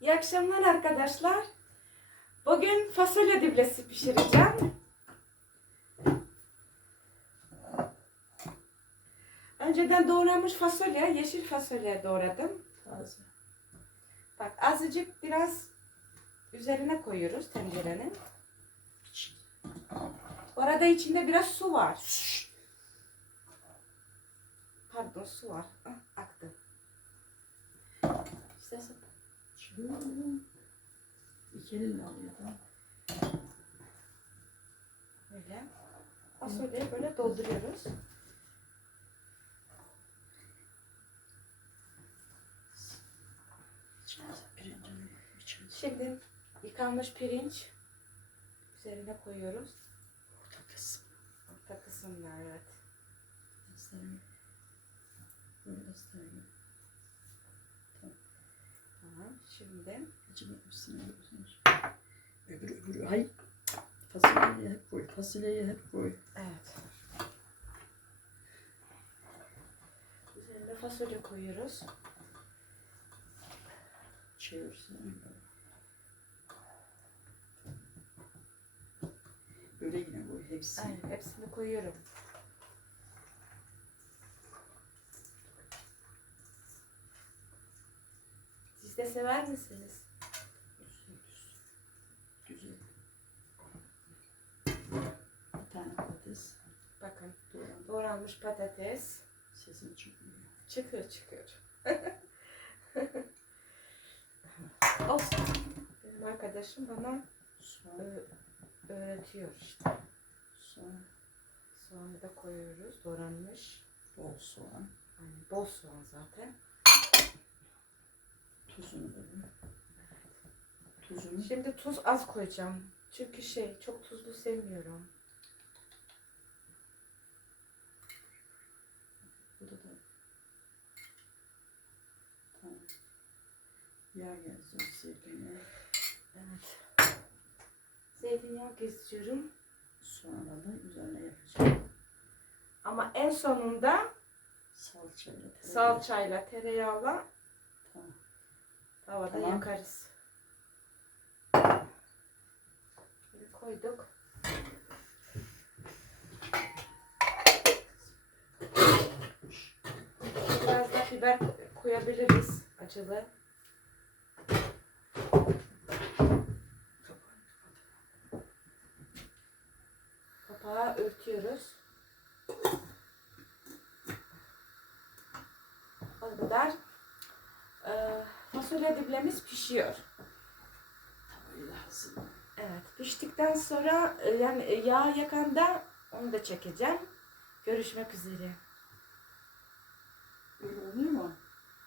İyi akşamlar arkadaşlar. Bugün fasulye diblesi pişireceğim. Önceden doğranmış fasulye, yeşil fasulye doğradım. Taze. Bak azıcık biraz üzerine koyuyoruz tencerenin. Bu arada içinde biraz su var. Pardon su var. Ah, aktı. İstersen. Şöyle. İki elinle alıyor da. Böyle. Fasulyeyi böyle dolduruyoruz. Şimdi yıkanmış pirinç üzerine koyuyoruz. Orta kısım. Orta kısımda evet. Göstereyim. Göstereyim. Tamam. Şimdi İçine üstüne. Öbürü öbürü. Hay. Fasulyeyi hep koy. Fasulyeyi hep koy. evet. Üzerine fasulye koyuyoruz. Çevirsin. Böyle yine koy hepsini. Aynen hepsini koyuyorum. De sever misiniz? Güzel. Güzel. Bir tane patates. Bakın Doğran. doğranmış patates. Sesim çıkmıyor. Çıkıyor çıkıyor. Olsun. Benim arkadaşım bana Soğan. ö- öğretiyor işte. Soğan. Soğanı da koyuyoruz. Doğranmış. Bol soğan. Yani bol soğan zaten. Tuzunu. Tuzunu. Şimdi tuz az koyacağım. Çünkü şey çok tuzlu sevmiyorum. Burada da. Tamam. Yağ gelsin. Zeytinyağı. Evet. Zeytinyağı geziyorum. Soğanı da üzerine yapacağım. Ama en sonunda Salçayla. tereyağı. salçayla, tereyağla. Tavada Tamam. yakarız. Böyle koyduk. Biraz da biber koyabiliriz acılı. Kapağı örtüyoruz. O kadar. Fasulye diblemiz pişiyor. Da hazırla. Evet, piştikten sonra e, yani e, yağ yakanda onu da çekeceğim. Görüşmek üzere. Böyle oluyor mu?